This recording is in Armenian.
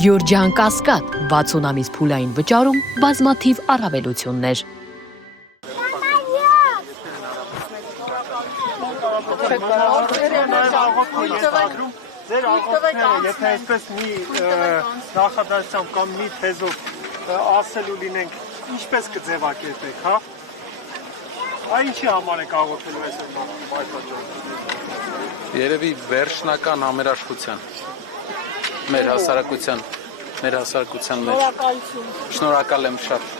Գյորջյան Կասկադ 60 ամիս փուլային վճարում բազմաթիվ առավելություններ։ Ձեր աղոթքները, եթե այսպես մի նախադասությամբ կամ մի թեզով ասելու լինենք, ինչպես կձևակերպեք, հա? Այ ինչի համար եք աղոթելու այս Երևի վերջնական համերաշխության, մեր հասարակության մեջ։ Շնորհակալ եմ շատ։